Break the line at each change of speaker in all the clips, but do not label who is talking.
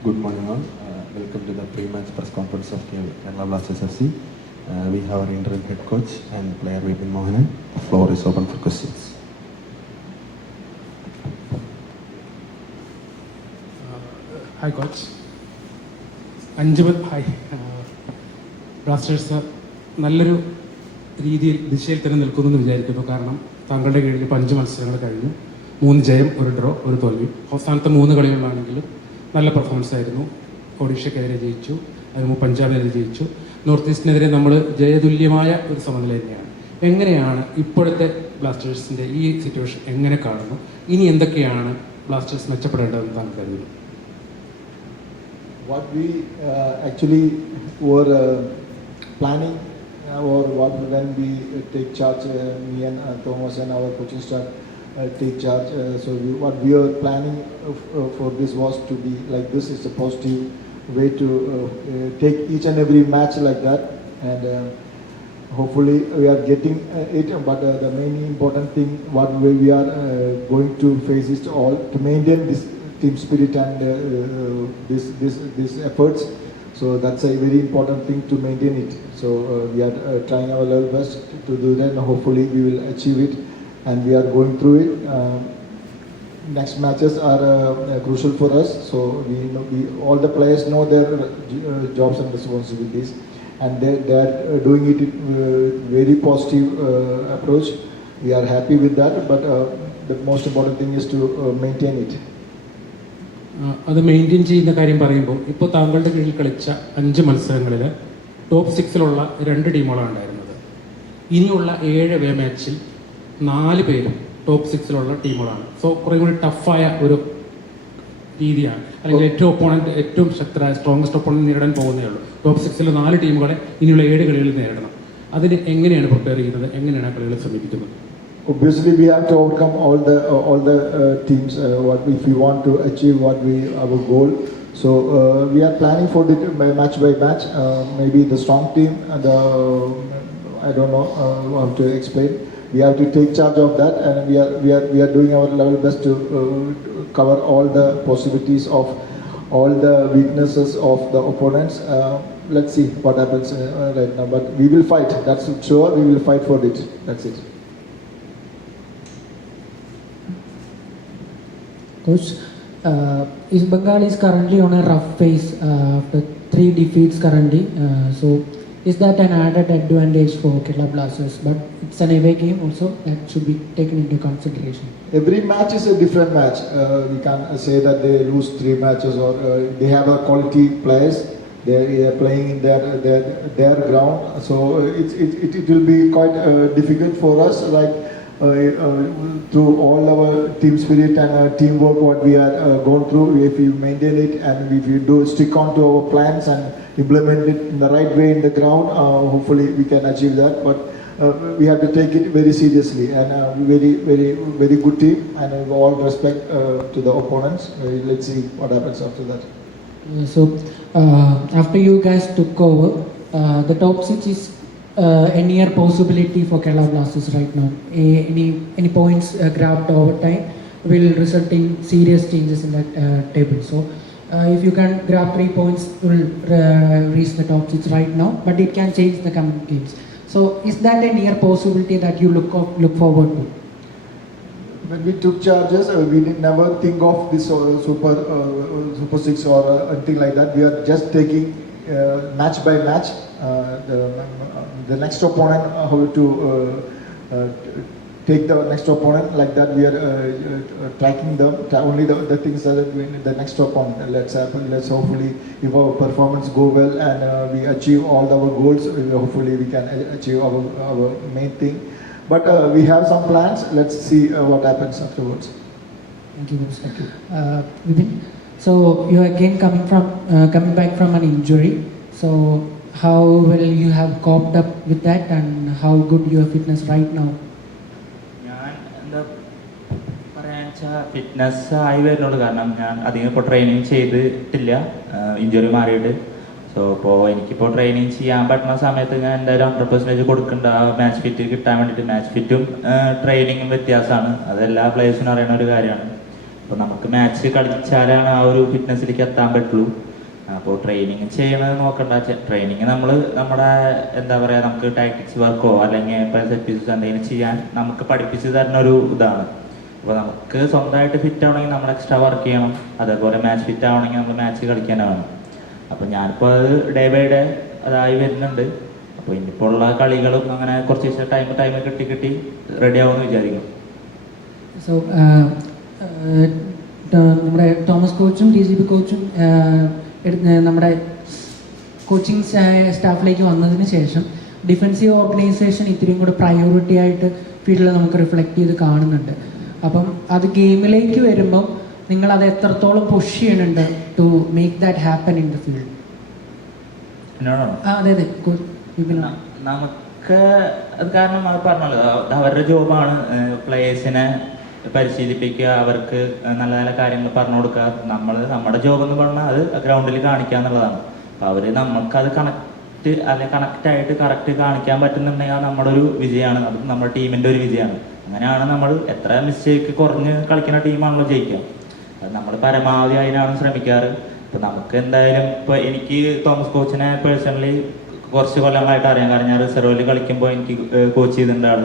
Good morning all. Uh, welcome to the pre-match press conference of Kerala Blasters FC. Uh, we have our interim head coach and player Vipin Mohanan. The floor is open for questions.
Uh, hi coach അഞ്ച് hi Blasters നല്ലൊരു രീതിയിൽ ദിശയിൽ തന്നെ നിൽക്കുന്നു എന്ന് വിചാരിക്കുന്നു കാരണം താങ്കളുടെ കീഴിൽ ഇപ്പോൾ അഞ്ച് മത്സരങ്ങൾ കഴിഞ്ഞു മൂന്ന് ജയം ഒരു ഡ്രോ ഒരു തോൽവി അവസാനത്തെ മൂന്ന് കളികളിലാണെങ്കിലും നല്ല പെർഫോമൻസ് ആയിരുന്നു. ഒഡീഷയ്ക്കെതിരെ ജയിച്ചു. അതിന് പഞ്ചാബിനെതിരെ ജയിച്ചു. നോർത്ത് ഈസ്റ്റിനെതിരെ നമ്മൾ ജയതുല്യമായ ഒരു സമനില തന്നെയാണ്. എങ്ങനെയാണ് ഇപ്പോഴത്തെ ബ്ലാസ്റ്റേഴ്സിന്റെ ഈ സിറ്റുവേഷൻ എങ്ങനെ കാണുന്നു? ഇനി എന്തൊക്കെയാണ് ബ്ലാസ്റ്റേഴ്സ് മെച്ചപ്പെടേണ്ടതെന്ന് താങ്കൾ കരുതുന്നു?
What we uh, actually were uh, planning uh, or what when we take charge, uh, me and uh, Thomas and our coaching staff take charge. Uh, so we, what we are planning of, uh, for this was to be like this is a positive way to uh, uh, take each and every match like that and. Uh, hopefully we are getting uh, it but uh, the main important thing what we we are uh, going to face is to all to maintain this team spirit and uh, uh, this this these efforts so that's a very important thing to maintain it so uh, we are uh, trying our level best to do that and hopefully we will achieve it and we are going through it um, next matches are uh, uh, crucial for us so we know we all the players know their uh, jobs and responsibilities and they, they are uh, doing it uh, very positive uh, approach. We are happy with that, but uh, the most important thing is to uh, maintain it.
അത് maintain ചെയ്യുന്ന കാര്യം പറയുമ്പോൾ ഇപ്പോൾ താങ്കളുടെ കീഴിൽ കളിച്ച അഞ്ച് മത്സരങ്ങളിൽ ടോപ്പ് സിക്സിലുള്ള രണ്ട് ടീമുകളാണ് ഉണ്ടായിരുന്നത് ഇനിയുള്ള ഏഴ് വേ മാച്ചിൽ നാല് പേരും ടോപ്പ് സിക്സിലുള്ള ടീമുകളാണ് സോ കുറേ കൂടി ടഫായ ഒരു രീതിയാണ് അല്ലെങ്കിൽ ഏറ്റവും ഒപ്പോണന്റ് ഏറ്റവും ശക്തരായ സ്ട്രോങ്സ്റ്റ് ഒപ്പോണന്റ് നേരിടാൻ പോകുന്നേ ഉള്ളൂ ടോപ്പ് സിക്സിലെ നാല് ടീമുകളെ ഇനിയുള്ള ഏഴ് കളികളിൽ നേരിടണം അതിന് എങ്ങനെയാണ് പ്രിപ്പയർ ചെയ്യുന്നത് എങ്ങനെയാണ് ആ കളികളെ സമീപിക്കുന്നത്
Obviously, we have to overcome all the uh, all the uh, teams. Uh, what if we want to achieve what we our goal. So uh, we are planning for the match by match. Uh, maybe the strong team, and the I don't know uh, how to explain. We have to take charge of that, and we are we are we are doing our level best to, uh, cover all the possibilities of all the weaknesses of the opponents. Uh, let's see what happens uh, right now. But we will fight. That's sure. We will fight for it. That's it.
Coach, uh, East Bengal is currently on a rough phase uh, after three defeats currently. Uh, so, is that an added advantage for Kerala Blasters? But it's an away game also that should be taken into consideration.
Every match is a different match. Uh, we can't say that they lose three matches or uh, they have a quality players. They are playing in their their, their ground, so uh, it, it, it, it will be quite uh, difficult for us. Like uh, uh, through all our team spirit and uh, teamwork, what we are uh, going through, if we maintain it and if we do stick on to our plans and implement it in the right way in the ground, uh, hopefully we can achieve that. But uh, we have to take it very seriously and uh, very very very good team and with all respect to the opponents let's see what happens after that
so, after you guys took over, the top six is uh, a near possibility for Kerala Blasters right now. A- any any points uh, grabbed over time will result in serious changes in that uh, table. So, if you can grab three points, you will uh, reach the top six right now, but it can change the coming games. So, is that a near possibility that you look of, look forward to?
when we took charges uh, we did never think of this uh, super uh, super six or uh, anything like that we are just taking uh, match by match uh, the, the next opponent uh, how to uh, uh, take the next opponent like that we are uh, uh, tracking them only the, the things that are doing the next opponent let's happen let's hopefully if our performance go well and uh, we achieve all our goals uh, hopefully we can achieve our, our main thing but uh, we have some plans let's see uh, what happens afterwards
Thank you, Coach. Uh, Vipin, so you are again coming from uh, coming back from an injury. So how well you have coped up with that, and how good your fitness right now?
വെച്ചാൽ fitness ആയി വരുന്നുള്ളൂ. കാരണം ഞാൻ അധികം ഇപ്പോൾ training ചെയ്തിട്ടില്ല. Injury മാറിയിട്ട്. So ഇപ്പോൾ എനിക്കിപ്പോൾ ട്രെയിനിങ് ചെയ്യാൻ പറ്റുന്ന സമയത്ത് ഞാൻ എന്തായാലും ഹൺഡ്രഡ് പെർസെന്റേജ് കൊടുക്കേണ്ട. ആ മാച്ച് ഫിറ്റ് കിട്ടാൻ വേണ്ടിയിട്ട് മാച്ച് ഫിറ്റും ട്രെയിനിങ്ങും വ്യത്യാസമാണ്. അതെല്ലാ പ്ലേയേഴ്സിനും അറിയുന്ന ഒരു കാര്യമാണ്. അപ്പോൾ നമുക്ക് മാച്ച് കളിച്ചാലാണ് ആ ഒരു ഫിറ്റ്നസ്സിലേക്ക് എത്താൻ പറ്റുള്ളൂ. അപ്പോൾ ട്രെയിനിങ് ചെയ്യണത് നോക്കണ്ട ട്രെയിനിങ് നമ്മൾ നമ്മുടെ എന്താ പറയുക നമുക്ക് ടാക്ടിക്സ് വർക്കോ അല്ലെങ്കിൽ ഇപ്പോൾ സെറ്റ് പീസസ് എന്തെങ്കിലും ചെയ്യാൻ നമുക്ക് പഠിപ്പിച്ച് തരുന്ന ഒരു ഇതാണ്. അപ്പോൾ നമുക്ക് സ്വന്തമായിട്ട് ഫിറ്റ് ആവണമെങ്കിൽ നമ്മൾ എക്സ്ട്രാ വർക്ക് ചെയ്യണം. അതേപോലെ മാച്ച് ഫിറ്റ് ആവണമെങ്കിൽ നമ്മൾ മാച്ച് കളിക്കാനാണ് അപ്പോൾ ഞാനിപ്പോൾ അത് ഡേ ബൈ ഡേ അതായി വരുന്നുണ്ട്. അപ്പോൾ ഇനിയിപ്പോൾ ഉള്ള കളികളും അങ്ങനെ കുറച്ച് ദിവസം ടൈം ടൈം കിട്ടി കിട്ടി റെഡി ആവുമെന്ന് വിചാരിക്കും
സോ നമ്മുടെ തോമസ് കോച്ചും ടി സി പി കോച്ചും നമ്മുടെ കോച്ചിങ് സ്റ്റാഫിലേക്ക് വന്നതിന് ശേഷം ഡിഫൻസീവ് ഓർഗനൈസേഷൻ ഇത്രയും കൂടെ പ്രയോറിറ്റി ആയിട്ട് ഫീൽഡിൽ നമുക്ക് റിഫ്ലക്റ്റ് ചെയ്ത് കാണുന്നുണ്ട്. അപ്പം അത് ഗെയിമിലേക്ക് വരുമ്പം നിങ്ങൾ അത് എത്രത്തോളം പുഷ് ചെയ്യുന്നുണ്ട് to make that happen in
the
field അതെ അതെ.
നമുക്ക് അത് കാരണം അത് പറഞ്ഞല്ലോ. അവരുടെ ജോബാണ് പ്ലേയേഴ്സിനെ പരിശീലിപ്പിക്കുക അവർക്ക് നല്ല നല്ല കാര്യങ്ങൾ പറഞ്ഞു കൊടുക്കുക. നമ്മൾ നമ്മുടെ ജോബ് എന്ന് പറഞ്ഞാൽ അത് ഗ്രൗണ്ടിൽ കാണിക്കുക എന്നുള്ളതാണ്. അപ്പോൾ അവർ നമുക്കത് കണക്റ്റ് അല്ലെ കണക്റ്റായിട്ട് കറക്റ്റ് കാണിക്കാൻ പറ്റുന്നുണ്ടെങ്കിൽ അത് നമ്മുടെ ഒരു വിജയമാണ് അത് നമ്മുടെ ടീമിന്റെ ഒരു വിജയമാണ് അങ്ങനെയാണ് നമ്മൾ എത്ര മിസ്റ്റേക്ക് കുറഞ്ഞ് കളിക്കുന്ന ടീമാണല്ലോ ജയിക്കുക. അത് നമ്മൾ പരമാവധി അതിനാണ് ശ്രമിക്കാറ്. ഇപ്പം നമുക്ക് എന്തായാലും ഇപ്പോൾ എനിക്ക് തോമസ് കോച്ചിനെ പേഴ്സണലി കുറച്ച് കൊല്ലങ്ങളായിട്ട് അറിയാം. കാരണം ഞാൻ റിസർവിൽ കളിക്കുമ്പോൾ എനിക്ക് കോച്ച് ചെയ്തിട്ടുണ്ട് ആൾ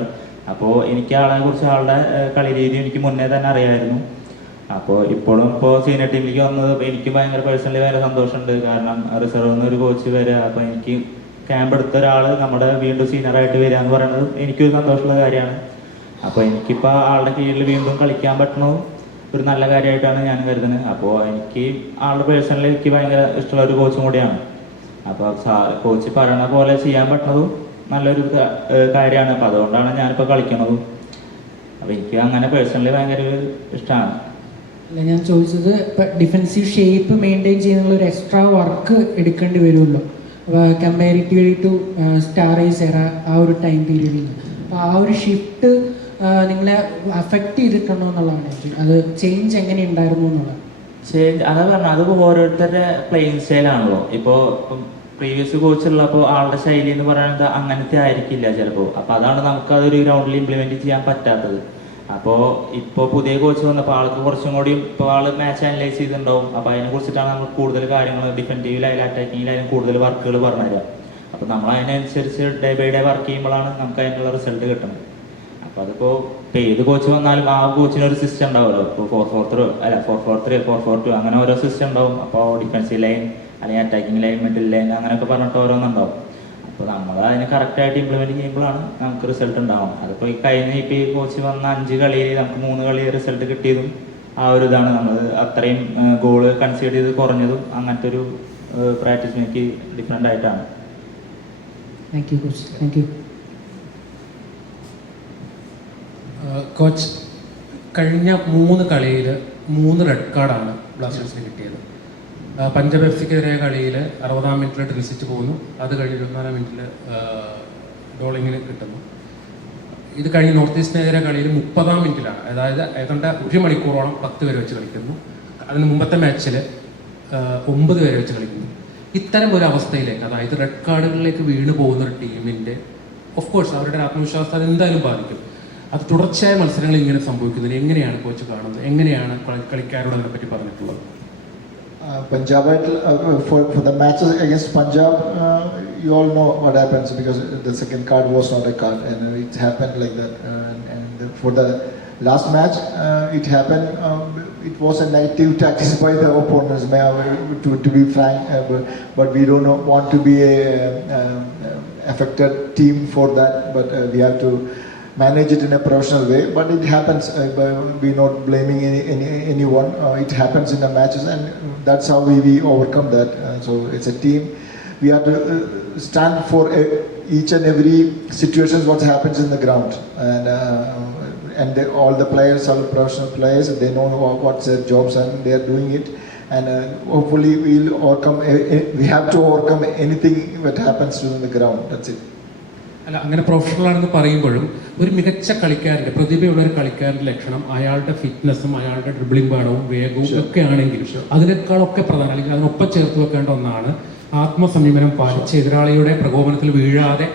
അപ്പോൾ എനിക്ക് ആളെ കുറിച്ച് ആളുടെ കളി രീതി എനിക്ക് മുന്നേ തന്നെ അറിയായിരുന്നു. അപ്പോൾ ഇപ്പോഴും ഇപ്പോൾ സീനിയർ ടീമിലേക്ക് വന്നത് എനിക്ക് ഭയങ്കര പേഴ്സണലി ഭയങ്കര സന്തോഷമുണ്ട്. കാരണം റിസർവിൽ നിന്ന് ഒരു കോച്ച് വരിക അപ്പോൾ എനിക്ക് ക്യാമ്പ് എടുത്ത ഒരാൾ നമ്മുടെ വീണ്ടും സീനിയറായിട്ട് വരിക എന്ന് പറയുന്നത് എനിക്കൊരു സന്തോഷമുള്ള കാര്യമാണ്. അപ്പോൾ എനിക്കിപ്പോൾ ആളുടെ കീഴിൽ വീണ്ടും കളിക്കാൻ പറ്റണത് ഒരു നല്ല കാര്യമായിട്ടാണ് ഞാൻ കരുതുന്നത്. അപ്പോൾ എനിക്ക് ആളുടെ പേഴ്സണലി എനിക്ക് ഭയങ്കര ഇഷ്ടമുള്ള ഒരു കോച്ചും കൂടിയാണ്. അപ്പോൾ കോച്ച് പറയണ പോലെ ചെയ്യാൻ പറ്റുന്നതും നല്ലൊരു കാര്യമാണ്. അപ്പോൾ അതുകൊണ്ടാണ് ഞാനിപ്പോൾ കളിക്കണതും അപ്പോൾ എനിക്ക് അങ്ങനെ പേഴ്സണലി ഭയങ്കര ഇഷ്ടമാണ്
അല്ല ഞാൻ ചോദിച്ചത് ഇപ്പം ഡിഫൻസീവ് ഷേപ്പ് മെയിന്റെയിൻ ചെയ്യാനുള്ള ഒരു എക്സ്ട്രാ വർക്ക് എടുക്കേണ്ടി വരുമല്ലോ? കമ്പാരിറ്റീവ്ലി ടു സ്റ്റാർ ഏസ് എറ ആ ഒരു ടൈം പീരീഡിൽ അപ്പോൾ ആ ഒരു ഷിഫ്റ്റ് നിങ്ങളെ അഫക്റ്റ് ചെയ്തിട്ടുണ്ടോ എന്നുള്ളതാണ്. അത് ചേഞ്ച് എങ്ങനെ ഉണ്ടായിരുന്നു എന്നുള്ളത്.
ചേഞ്ച് അതാ പറഞ്ഞു അത് ഓരോരുത്തരുടെ പ്ലെയിങ് സ്റ്റൈലാണല്ലോ ഇപ്പോൾ പ്രീവിയസ് കോച്ച് ഉള്ളപ്പോൾ ആളുടെ ശൈലി എന്ന് പറയുന്നത് അങ്ങനത്തെ ആയിരിക്കില്ല ചിലപ്പോൾ അപ്പോൾ അതാണ് നമുക്ക് അതൊരു ഗ്രൗണ്ടിൽ ഇംപ്ലിമെന്റ് ചെയ്യാൻ പറ്റാത്തത്. അപ്പോൾ ഇപ്പോൾ പുതിയ കോച്ച് വന്നപ്പോൾ ആൾക്ക് കുറച്ചും കൂടി ഇപ്പോൾ ആൾ മാച്ച് അനലൈസ് ചെയ്തിട്ടുണ്ടാവും. അപ്പോൾ അതിനെ കുറിച്ചിട്ടാണ് നമ്മൾ കൂടുതൽ കാര്യങ്ങൾ ഡിഫന്റീവിലായാലും അറ്റാക്കിങ്ങിലായാലും കൂടുതൽ വർക്കുകൾ പറഞ്ഞുതരാം അപ്പോൾ നമ്മൾ അതിനനുസരിച്ച് ഡേ ബൈ ഡേ വർക്ക് ചെയ്യുമ്പോഴാണ് നമുക്ക് അതിനുള്ള റിസൾട്ട് കിട്ടുന്നത്. അപ്പോൾ അതിപ്പോൾ ഇപ്പോൾ ഏത് കോച്ച് വന്നാലും ആ കോച്ചിന് ഒരു സിസ്റ്റം ഉണ്ടാവുമല്ലോ. ഇപ്പോൾ ഫോർ ഫോർ ത്രീ അല്ല four four three four four two അങ്ങനെ ഓരോ സിസ്റ്റം ഉണ്ടാവും. അപ്പോൾ ഡിഫൻസീവ് ലൈൻ അല്ലെങ്കിൽ അറ്റാക്കിംഗ് ലൈൻ മിഡിൽ ലൈൻ അങ്ങനെയൊക്കെ പറഞ്ഞിട്ട് ഓരോന്നുണ്ടാവും അപ്പോൾ നമ്മൾ അതിനെ കറക്റ്റായിട്ട് ഇംപ്ലിമെന്റ് ചെയ്യുമ്പോഴാണ് നമുക്ക് റിസൾട്ട് ഉണ്ടാവും അതിപ്പോ ഈ കഴിഞ്ഞ ഇപ്പോൾ ഈ കോച്ച് വന്ന അഞ്ച് കളിയിൽ നമുക്ക് മൂന്ന് കളി റിസൾട്ട് കിട്ടിയതും ആ ഒരു ഇതാണ്. നമ്മൾ അത്രയും ഗോൾ കൺസീഡ് ചെയ്ത് കുറഞ്ഞതും അങ്ങനത്തെ ഒരു പ്രാക്ടീസ് മേക്ക് ഡിഫറെന്റ് ആയിട്ടാണ്.
Thank you coach thank you
coach കഴിഞ്ഞ മൂന്ന് കളിയിൽ മൂന്ന് റെഡ് കാർഡാണ് ബ്ലാസ്റ്റേഴ്സിന് കിട്ടിയത്. പഞ്ചാബ് എഫ് സിക്കെതിരായ കളിയിൽ അറുപതാം മിനിറ്റിൽ ഡ്രിൽസിച്ച് പോകുന്നു. അത് കഴിഞ്ഞ് ഇരുപത്തിനാലാം മിനിറ്റിൽ ബോളിങ്ങിന് കിട്ടുന്നു. ഇത് കഴിഞ്ഞ് നോർത്ത് ഈസ്റ്റിനെതിരെ കളിയിൽ മുപ്പതാം മിനിറ്റിലാണ് അതായത് ഏതാണ്ട് ഒരു മണിക്കൂറോളം പത്ത് പേര് വെച്ച് കളിക്കുന്നു. അതിന് മുമ്പത്തെ മാച്ചിൽ ഒമ്പത് പേര് വെച്ച് കളിക്കുന്നു. ഇത്തരം ഒരു അവസ്ഥയിലേക്ക് അതായത് റെഡ് കാർഡുകളിലേക്ക് വീണു പോകുന്ന ഒരു ടീമിന്റെ ഓഫ് കോഴ്സ് അവരുടെ ആത്മവിശ്വാസം എന്തായാലും ബാധിക്കും. അത് തുടർച്ചയായ മത്സരങ്ങൾ ഇങ്ങനെ സംഭവിക്കുന്നതിന് എങ്ങനെയാണ് കോച്ച് കാണുന്നത് എങ്ങനെയാണ് കളി- കളിക്കാരോട് അതിനെപ്പറ്റി പറഞ്ഞിട്ടുള്ളത്
Uh, Punjab, uh, for, for the matches against Punjab, uh, you all know what happens because the second card was not a card and it happened like that. Uh, and the, for the last match, uh, it happened, um, it was a negative tactics by the opponents, may I- to, to be frank, uh, but, but we don't know, want to be a um, affected team for that, but uh, we have to manage it in a professional way. But it happens. Uh, we're not blaming any, any anyone. Uh, it happens in the matches, and that's how we, we overcome that. Uh, so it's a team. We have to uh, stand for each and every situations what happens in the ground, and and they, all the players are professional players. They know what, what's their jobs, and they are doing it. And hopefully we'll overcome. We have to overcome anything that happens to the ground. That's it.
അല്ല അങ്ങനെ professional ആണെന്ന് പറയുമ്പോഴും ഒരു മികച്ച കളിക്കാരന്റെ പ്രതിഭയുള്ള ഒരു കളിക്കാരന്റെ ലക്ഷണം അയാളുടെ ഫിറ്റ്നസ്സും അയാളുടെ ഡ്രിബിളിംഗ് പാടവും വേഗവും ഒക്കെ ആണെങ്കിലും അതിനേക്കാളൊക്കെ പ്രധാനം അല്ലെങ്കിൽ അതിനൊപ്പം ചേർത്ത് വെക്കേണ്ട ഒന്നാണ് ആത്മസംയമനം പാലിച്ച് എതിരാളിയുടെ പ്രകോപനത്തിൽ വീഴാതെ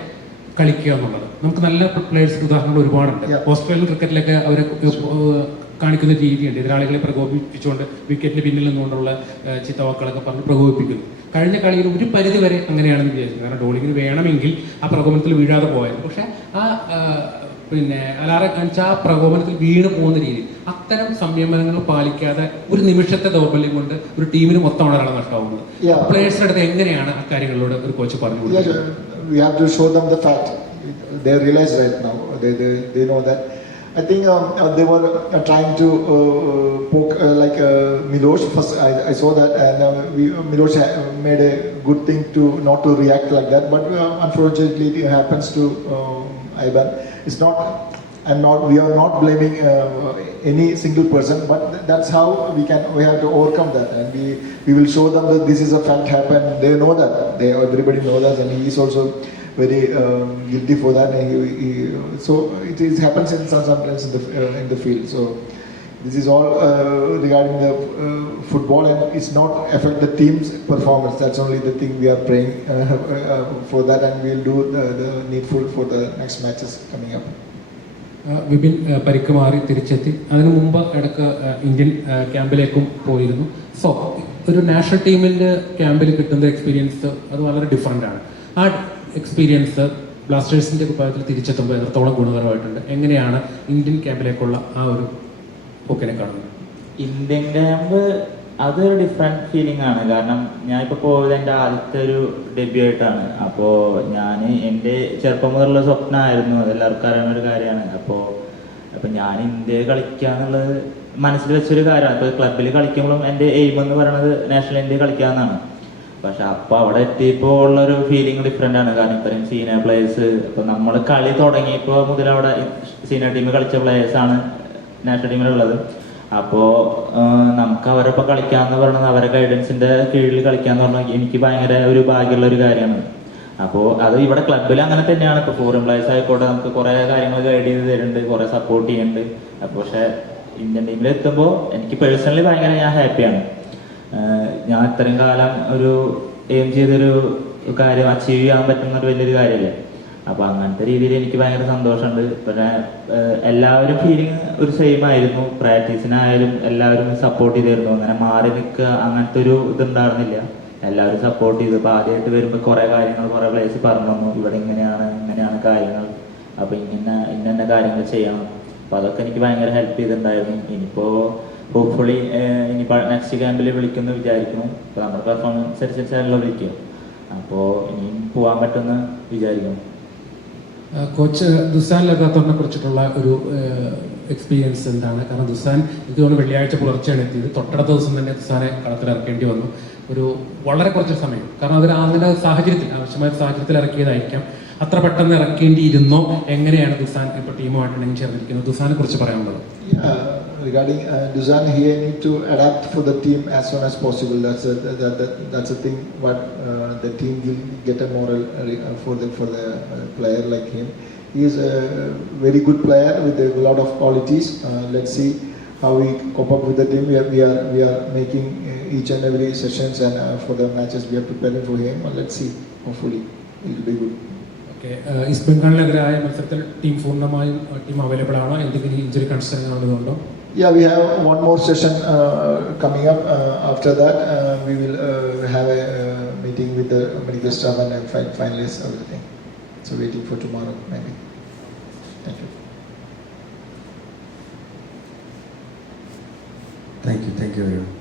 കളിക്കുക എന്നുള്ളത്. നമുക്ക് നല്ല പ്ലേയേഴ്സ് ഉദാഹരണങ്ങൾ ഒരുപാടുണ്ട്. ഓസ്ട്രേലിയൻ ക്രിക്കറ്റിലൊക്കെ അവർ കാണിക്കുന്ന രീതിയുണ്ട്. എതിരാളികളെ പ്രകോപിപ്പിച്ചുകൊണ്ട് വിക്കറ്റിന് പിന്നിൽ നിന്നുകൊണ്ടുള്ള ചിത്തവാക്കുകളൊക്കെ പറഞ്ഞ് പ്രകോപിപ്പിക്കുന്നു. കഴിഞ്ഞ കളിയിൽ ഒരു പരിധി വരെ അങ്ങനെയാണെന്ന് വിചാരിച്ചു കാരണം ഡോളിങ്ങിന് വേണമെങ്കിൽ ആ പ്രകോപനത്തിൽ വീഴാതെ പോയത് പക്ഷെ ആ പിന്നെ അലാറ കാണിച്ച ആ പ്രകോപനത്തിൽ വീണ് പോകുന്ന രീതി അത്തരം സംയമനങ്ങൾ പാലിക്കാതെ ഒരു നിമിഷത്തെ ദൗർബല്യം കൊണ്ട് ഒരു ടീമിന് മൊത്തം ഉണരാണ് നഷ്ടമാവുന്നത്
Yeah.
പ്ലേയേഴ്സിന്റെ അടുത്ത് എങ്ങനെയാണ് അക്കാര്യങ്ങളിലൂടെ ഒരു കോച്ച് പറഞ്ഞു കൊടുക്കുന്നത്
we have to show them the fact. They realize right now. They, they, they know that. I think um, uh, they were uh, trying to uh, poke uh, like uh, Milosh. First, I, I saw that, and uh, we, made a good thing to not to react like that. But uh, unfortunately, it happens to um, Ivan. It's not. I'm not. We are not blaming uh, any single person, but th- that's how we can. We have to overcome that, and we we will show them that this is a fact happened. They know that. They everybody knows that, and he is also very um, guilty for that. He, he, so it, is happens in some sometimes in the uh, in the field. So this is all uh, regarding the uh, football, and it's not affect the team's performance. That's only the thing we are praying uh, uh, for that, and we'll do the, the needful for the next matches coming up.
Vipin പരിക്ക് മാറി തിരിച്ചെത്തി അതിനു മുമ്പ് ഇടയ്ക്ക് Indian ക്യാമ്പിലേക്കും പോയിരുന്നു so ഒരു national ടീമിന്റെ ക്യാമ്പിൽ കിട്ടുന്ന എക്സ്പീരിയൻസ് അത് വളരെ ഡിഫറെന്റ് ആണ് ആ എക്സ്പീരിയൻസ് ബ്ലാസ്റ്റേഴ്സിന്റെ കുപ്പായത്തിൽ തിരിച്ചെത്തുമ്പോൾ എത്രത്തോളം ഗുണകരമായിട്ടുണ്ട്? എങ്ങനെയാണ് ഇന്ത്യൻ ക്യാമ്പിലേക്കുള്ള ആ ഒരു പോക്കിനെ കാണുന്നത്?
ഇന്ത്യൻ ക്യാമ്പ് അതൊരു ഡിഫറെന്റ് ഫീലിംഗ് ആണ്. കാരണം ഞാൻ ഇപ്പോൾ പോയത് എന്റെ ആദ്യത്തെ ഒരു ഡെബ്യൂ ആയിട്ടാണ്. അപ്പോൾ ഞാൻ എന്റെ ചെറുപ്പം മുതലുള്ള സ്വപ്നമായിരുന്നു അതെല്ലാവർക്കും അറിയുന്ന ഒരു കാര്യമാണ്. അപ്പോൾ അപ്പോൾ ഞാൻ ഇന്ത്യയിൽ കളിക്കുക എന്നുള്ളത് മനസ്സിൽ വെച്ചൊരു കാര്യമാണ്. ഇപ്പോൾ ക്ലബിൽ കളിക്കുമ്പോഴും എന്റെ എയിം എന്ന് പറയുന്നത് നാഷണൽ ഇന്ത്യ കളിക്കുക എന്നാണ്. പക്ഷെ അപ്പൊ അവിടെ എത്തിയപ്പോ ഉള്ളൊരു ഫീലിംഗ് ഡിഫറെന്റ് ആണ്. കാരണം ഇത്രയും സീനിയർ പ്ലേയേഴ്സ് അപ്പൊ നമ്മൾ കളി തുടങ്ങിയപ്പോൾ മുതൽ അവിടെ സീനിയർ ടീമിൽ കളിച്ച പ്ലേയേഴ്സ് ആണ് നാഷണൽ ടീമിലുള്ളത് അപ്പോ നമുക്ക് അവരൊപ്പം കളിക്കാന്ന് പറയുന്നത് അവരെ ഗൈഡൻസിന്റെ കീഴിൽ കളിക്കാന്ന് പറഞ്ഞാൽ എനിക്ക് ഭയങ്കര ഒരു ഭാഗ്യമുള്ള ഒരു കാര്യമാണ്. അപ്പോൾ അത് ഇവിടെ ക്ലബിൽ അങ്ങനെ തന്നെയാണ്. ഇപ്പോൾ ഫോറിൻ പ്ലേയേഴ്സ് ആയിക്കോട്ടെ നമുക്ക് കുറേ കാര്യങ്ങൾ ഗൈഡ് ചെയ്ത് തരുന്നുണ്ട് കുറേ സപ്പോർട്ട് ചെയ്യുന്നുണ്ട്. അപ്പോൾ പക്ഷേ ഇന്ത്യൻ ടീമിൽ എത്തുമ്പോൾ എനിക്ക് പേഴ്സണലി ഭയങ്കര ഞാൻ ഹാപ്പിയാണ് ഞാൻ ഇത്രയും കാലം ഒരു എയിം ചെയ്തൊരു കാര്യം അച്ചീവ് ചെയ്യാൻ പറ്റുന്ന ഒരു വലിയൊരു കാര്യമല്ലേ അപ്പൊ അങ്ങനത്തെ രീതിയിൽ എനിക്ക് ഭയങ്കര സന്തോഷമുണ്ട്. പിന്നെ എല്ലാവരും ഫീലിംഗ് ഒരു സെയിം ആയിരുന്നു. പ്രാക്ടീസിനായാലും എല്ലാവരും സപ്പോർട്ട് ചെയ്തിരുന്നു. അങ്ങനെ മാറി നിൽക്കുക അങ്ങനത്തെ ഒരു ഇതുണ്ടായിരുന്നില്ല. എല്ലാവരും സപ്പോർട്ട് ചെയ്തു. ഇപ്പൊ ആദ്യമായിട്ട് വരുമ്പോൾ കുറെ കാര്യങ്ങൾ കുറെ പ്ലേസ് പറഞ്ഞു തന്നു. ഇവിടെ ഇങ്ങനെയാണ് ഇങ്ങനെയാണ് കാര്യങ്ങൾ. അപ്പൊ ഇങ്ങനെ ഇന്ന കാര്യങ്ങൾ ചെയ്യണം. അപ്പൊ അതൊക്കെ എനിക്ക് ഭയങ്കര ഹെൽപ്പ് ചെയ്തിട്ടുണ്ടായിരുന്നു. ഇനിയിപ്പോ ഹോപ്പ്ഫുള്ളി ഇനി നെക്സ്റ്റ് ക്യാമ്പിൽ വിളിക്കുന്നു വിചാരിക്കുന്നു. അപ്പോൾ നമ്മുടെ പെർഫോമൻസ് അനുസരിച്ചാണല്ലോ വിളിക്കുക. അപ്പോൾ ഇനി പോകാൻ പറ്റുമെന്ന് വിചാരിക്കുന്നു.
കോച്ച് ദുസാൻ ലഗാത്തോറിനെ കുറിച്ചിട്ടുള്ള ഒരു എക്സ്പീരിയൻസ് എന്താണ്? കാരണം ദുസാൻ എനിക്ക് തോന്നുന്നു വെള്ളിയാഴ്ച പുലർച്ചെയാണ് എത്തിയത്. തൊട്ടടുത്ത ദിവസം തന്നെ ദുസാനെ കളത്തിലിറക്കേണ്ടി വന്നു. ഒരു വളരെ കുറച്ച് സമയം. കാരണം അതൊരു അതിന്റെ സാഹചര്യത്തിൽ ആവശ്യമായ സാഹചര്യത്തിൽ ഇറക്കിയതായിരിക്കാം. അത്ര പെട്ടെന്ന് ഇറക്കേണ്ടിയിരുന്നോ? എങ്ങനെയാണ് ദുസാൻ ഇപ്പോൾ ടീമുമായിട്ട് ഇണങ്ങി ചേർന്നിരിക്കുന്നത്? ദുസാനെ കുറിച്ച് പറയാനുള്ളത്
regarding uh, Dusan, he need to adapt for the team as soon as possible. That's a, that, that, that's a thing. What uh, the team will get a moral uh, re- uh, for the for the uh, player like him. He is a very good player with a lot of qualities. Uh, let's see how we cope up with the team. We are we are, we are making uh, each and every sessions and uh, for the matches we are preparing for him. Uh, let's see. Hopefully, it will be good.
Okay east ബംഗാളിനെതിരായ മത്സരത്തിൽ team പൂർണ്ണമായും team available ആണോ എന്തെങ്കിലും injury concern ഉള്ളതുകൊണ്ടോ
yeah, we have one more session uh, coming up. Uh, after that, uh, we will uh, have a uh, meeting with the medical staff and uh, fi- finalize everything. So waiting for tomorrow, maybe. Thank you.
Thank you, thank you everyone.